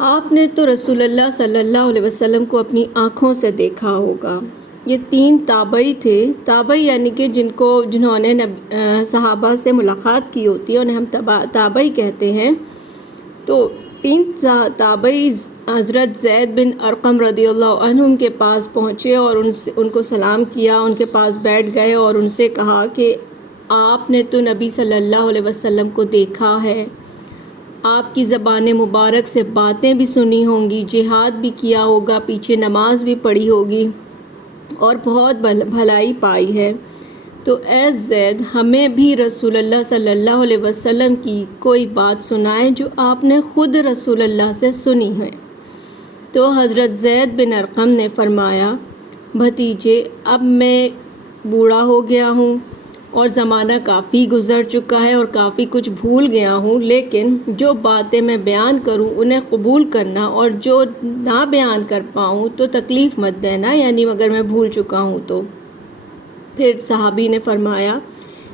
آپ نے تو رسول اللہ صلی اللہ علیہ وسلم کو اپنی آنکھوں سے دیکھا ہوگا۔ یہ 3 تابعی تھے۔ تابعی یعنی کہ جنہوں نے صحابہ سے ملاقات کی ہوتی ہے انہیں ہم تابعی کہتے ہیں۔ تو 3 تابعی حضرت زید بن ارقم رضی اللہ عنہ کے پاس پہنچے اور ان کو سلام کیا، ان کے پاس بیٹھ گئے اور ان سے کہا کہ آپ نے تو نبی صلی اللہ علیہ وسلم کو دیکھا ہے، آپ کی زبان مبارک سے باتیں بھی سنی ہوں گی، جہاد بھی کیا ہوگا، پیچھے نماز بھی پڑھی ہوگی اور بہت بھلائی پائی ہے۔ تو اے زید، ہمیں بھی رسول اللہ صلی اللہ علیہ وسلم کی کوئی بات سنائیں جو آپ نے خود رسول اللہ سے سنی ہے۔ تو حضرت زید بن ارقم نے فرمایا، بھتیجے، اب میں بوڑھا ہو گیا ہوں اور زمانہ کافی گزر چکا ہے اور کافی کچھ بھول گیا ہوں، لیکن جو باتیں میں بیان کروں انہیں قبول کرنا اور جو نہ بیان کر پاؤں تو تکلیف مت دینا، یعنی اگر میں بھول چکا ہوں تو۔ پھر صحابی نے فرمایا،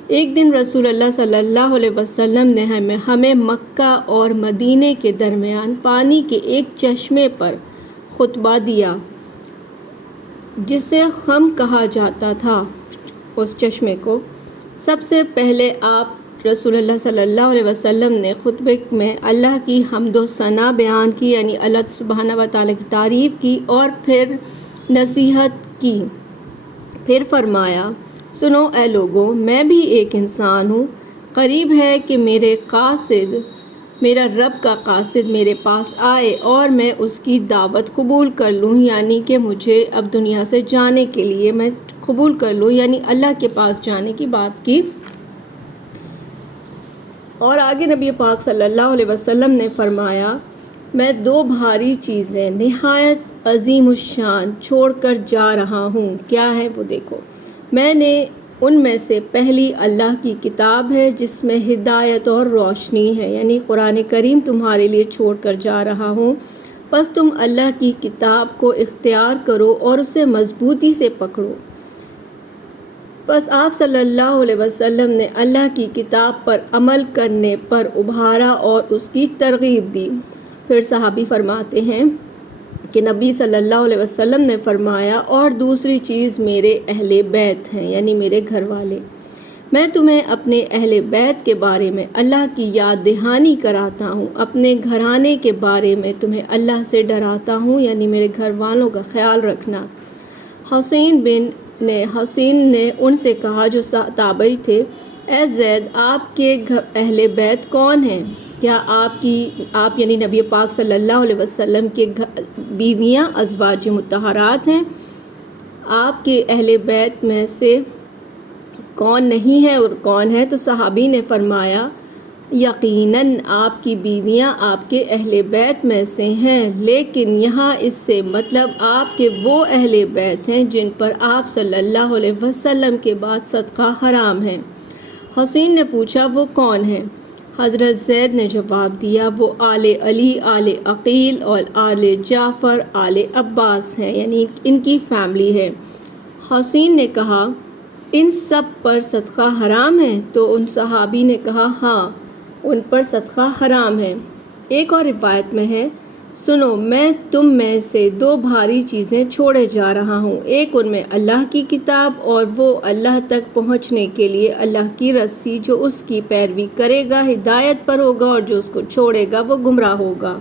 ایک دن رسول اللہ صلی اللہ علیہ وسلم نے ہمیں مکہ اور مدینے کے درمیان پانی کے ایک چشمے پر خطبہ دیا جسے خم کہا جاتا تھا۔ اس چشمے کو سب سے پہلے آپ رسول اللہ صلی اللہ علیہ وسلم نے خطبے میں اللہ کی حمد و ثنا بیان کی، یعنی اللہ سبحانہ و تعالیٰ کی تعریف کی، اور پھر نصیحت کی۔ پھر فرمایا، سنو اے لوگوں، میں بھی ایک انسان ہوں، قریب ہے کہ میرا رب کا قاصد میرے پاس آئے اور میں اس کی دعوت قبول کر لوں، یعنی کہ مجھے اب دنیا سے جانے کے لیے میں قبول کر لوں، یعنی اللہ کے پاس جانے کی بات کی۔ اور آگے نبی پاک صلی اللہ علیہ وسلم نے فرمایا، میں 2 بھاری چیزیں نہایت عظیم الشان چھوڑ کر جا رہا ہوں۔ کیا ہے وہ؟ دیکھو، میں نے ان میں سے پہلی اللہ کی کتاب ہے جس میں ہدایت اور روشنی ہے، یعنی قرآن کریم تمہارے لیے چھوڑ کر جا رہا ہوں، بس تم اللہ کی کتاب کو اختیار کرو اور اسے مضبوطی سے پکڑو۔ بس آپ صلی اللہ علیہ وسلم نے اللہ کی کتاب پر عمل کرنے پر ابھارا اور اس کی ترغیب دی۔ پھر صحابی فرماتے ہیں کہ نبی صلی اللہ علیہ وسلم نے فرمایا، اور دوسری چیز میرے اہل بیت ہیں، یعنی میرے گھر والے۔ میں تمہیں اپنے اہل بیت کے بارے میں اللہ کی یاد دہانی کراتا ہوں، اپنے گھرانے کے بارے میں تمہیں اللہ سے ڈراتا ہوں، یعنی میرے گھر والوں کا خیال رکھنا۔ حسین نے ان سے کہا جو تابعی تھے، اے زید، آپ کے اہل بیت کون ہیں؟ کیا آپ یعنی نبی پاک صلی اللہ علیہ وسلم کے بیویاں ازواج مطہرات ہیں؟ آپ کے اہل بیت میں سے کون نہیں ہے اور کون ہے؟ تو صحابی نے فرمایا، یقیناً آپ کی بیویاں آپ کے اہل بیت میں سے ہیں، لیکن یہاں اس سے مطلب آپ کے وہ اہل بیت ہیں جن پر آپ صلی اللہ علیہ وسلم کے بعد صدقہ حرام ہے۔ حسین نے پوچھا، وہ کون ہیں؟ حضرت زید نے جواب دیا، وہ آل علی، آل عقیل اور آل جعفر، آل عباس ہیں، یعنی ان کی فیملی ہے۔ حسین نے کہا، ان سب پر صدقہ حرام ہے؟ تو ان صحابی نے کہا، ہاں، ان پر صدقہ حرام ہے۔ ایک اور روایت میں ہے، سنو، میں تم میں سے 2 بھاری چیزیں چھوڑے جا رہا ہوں، ایک ان میں اللہ کی کتاب اور وہ اللہ تک پہنچنے کے لیے اللہ کی رسی، جو اس کی پیروی کرے گا ہدایت پر ہوگا اور جو اس کو چھوڑے گا وہ گمراہ ہوگا۔